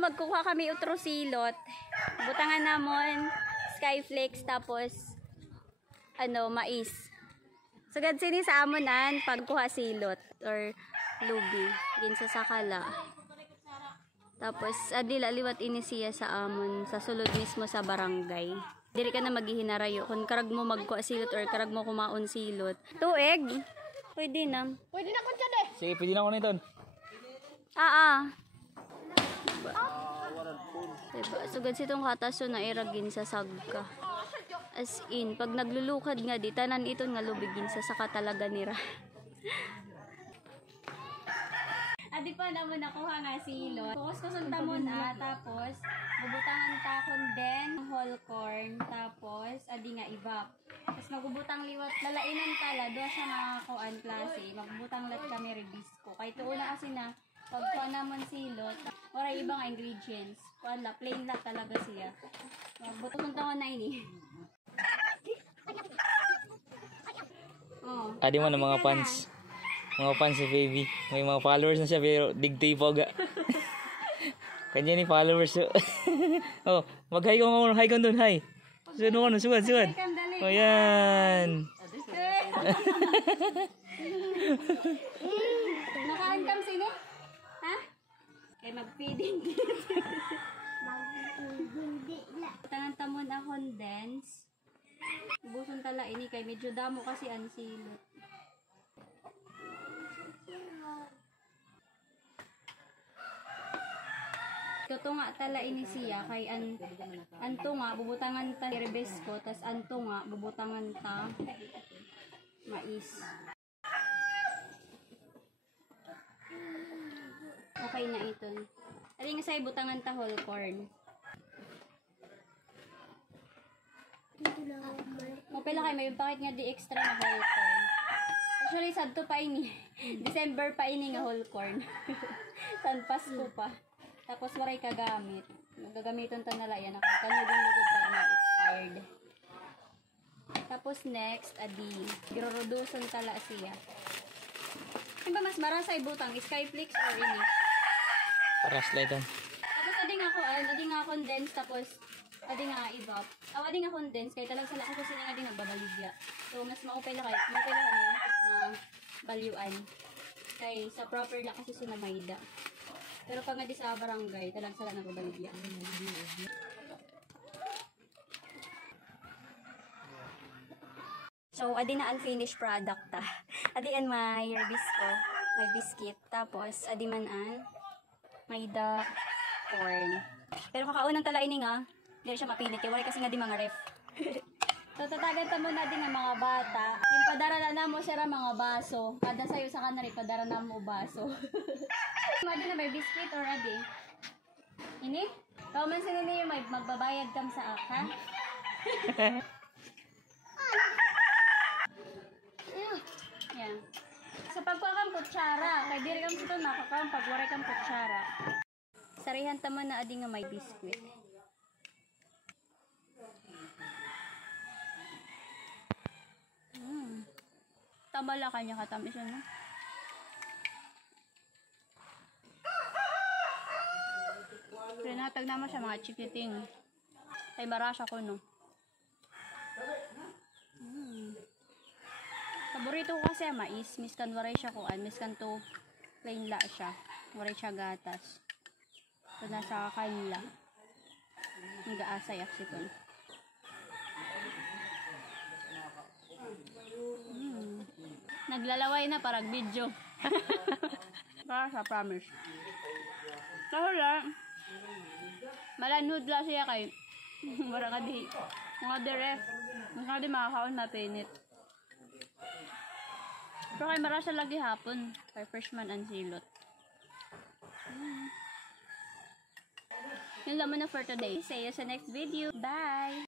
magkuha kami utro silot. Butangan namon skyflakes tapos mais. Sugad sini sa amonan pagkuha silot or lubi din sa sakala. Tapos adila liwat ini siya sa amon sa sulod mismo sa barangay. Dili ka na maghihinarayo kung karag mo magkuha silot or karag mo kumaon silot. Tuig. Pwede na. Pwede na ko siya de. Sige, pwede na ko nito. Diba? Sugad sitong katasyo na iragin sa sagka. As in, pag naglulukad nga di, tanan ito nga lubigin sa saka talaga nira. Adi pa naman nakuha nga silot. Kukus-kusunta mo na, tapos bubutangan ta konden, whole corn, tapos adi nga ibak. Tapos magbubutang liwat, lalainan tala, doon siya makakuan klase. Magbubutang lat kami rebisco. Kahit una kasi na, pagkuha naman silot, wala ibang ingredients. Kuan la, plain la talaga siya. Magbutang ko na ini. Oh, Adi mo na mga fans. Mga fans si Baby. May mga followers na siya pero digtay poga. Kanya ni followers. Oh, mag-hi ko nga. Hi ka doon, hi. Sugad. O yan. Naka-ankam sini? Ha? Kaya mag-feeding. Tangan tamon na condense. Ubuson tala ini kay medyo damo kasi ang silot. Tutunga tala ini siya kay anto nga bubutangan ta rebesco tas anto nga bubutangan ta mais. Okay na ito. Ari nga say butangan ta whole corn. Mapila kay may pakit nga di extra na whole corn. Actually sadto pa ini. December pa ini nga whole corn. San Pasko pa. Tapos waray kagamit. Gagamiton ta nala yan. Kanudong lugod pa mag-expired. Tapos next, adi. Girorodusong tala siya. Ano ba mas marasa ibutang? Skyflakes or ini? Paras lang ito. Tapos adi nga condense. Tapos adi nga ibap. Adi nga condense. Kaya talag sala kasi nga adi nagbabaligya. So mas maupay na kayo. Maupay na kayo na balyuan. Kaya sa proper lang kasi sunamayda. Pero pag nga di sa barangay, talang sala nagbabaligya. So, adi na unfinished product ta. Adi an may rebisco, may biscuit. Tapos, adi man an may da corn. Pero kakaunang tala ini nga, hindi siya mapinit. Kaya wala kasi nga di mga ref. So, tatagan ta mo na din nga mga bata. Yung padara na mo siya mga baso. Kada sayo sa kanari, padara na mo baso. Madi na may biscuit or adi? Ini? Kau man sila niyo may magbabayad kam sa aka? Yan. Sa pagkuha kang kutsara, kay diri kang ito nakakang pagwaray kang kutsara. Sarihan tama na adi nga may biscuit. Tabala kanya katamis yun, no? Rinatag naman siya mga chikiting. Ay marasya ko, no? Paborito ko kasi mais. Miskan waray siya kuan. Miskan to plain la siya. Waray siya gatas. Ito na sa kanila. Ang gaasay aksiton. Naglalaway na parang video. Para sa promise. Kahula, malanhod la siya kay wala ka di mga diref mga di makakaon na pinit. Pero kay marasa lagi hapon kay freshman ang silot. Yun lang muna for today. See you sa next video. Bye!